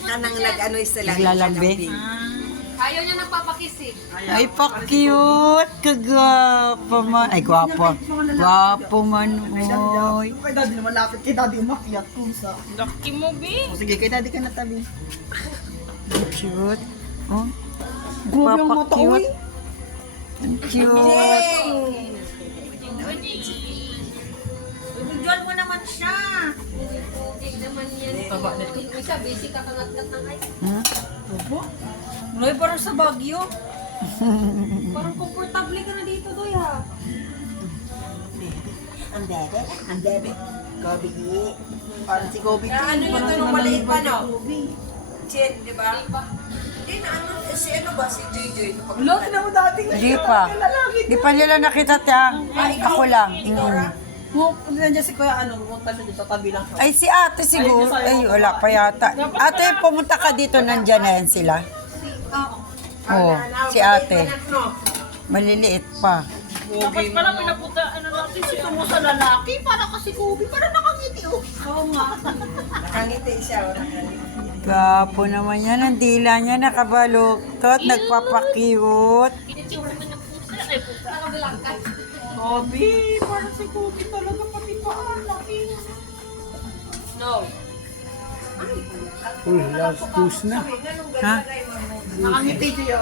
Kanang nag-ano sila. Naglalambing. Ayaw niya nagpapakiss eh. Ay, pa-cute. Kagwapo man. Ay, gwapo. Gwapo man, oy. Kay daddy naman lapit kay daddy umakyat kung sa. Laki mo, B. O sige, kay daddy ka natabi. Cute. Oh. Grabe ang mata, uy. Cute. Bigyan mo naman siya. Hindi naman yan. Isa, busy ka kangat-ngat ng ice. Hmm? Opo. Noy, parang sa Baguio. Parang komportable ka na dito, Doy, ha? Ang bebe. Kobe. Parang si Kobe. Ano yun ito nung maliit pa, no? Chin, di ba? Hindi na ano, si ano ba, si JJ? Laki na mo dati. Di pa. Di pa nila nakita ta. Ako lang. Nandiyan si Kuya, pumunta siya dito, tabi lang siya. Ay, si ate siguro. Ay, wala pa yata. Ate, pumunta ka dito, nandyan na yan sila. Oo, si ate. Maliliit pa. Tapos pala pinapunta, natin si Tumo sa lalaki, para kasi Kobe, para nakangiti, oh. Oo nga. Nakangiti siya, nakangiti. Gapo naman yan. Ang dila niya nakabaluktot. Nagpapakyut. Kobe, parang si Kobe talaga pati paan, laki. No. Ha? Nakangiti siya.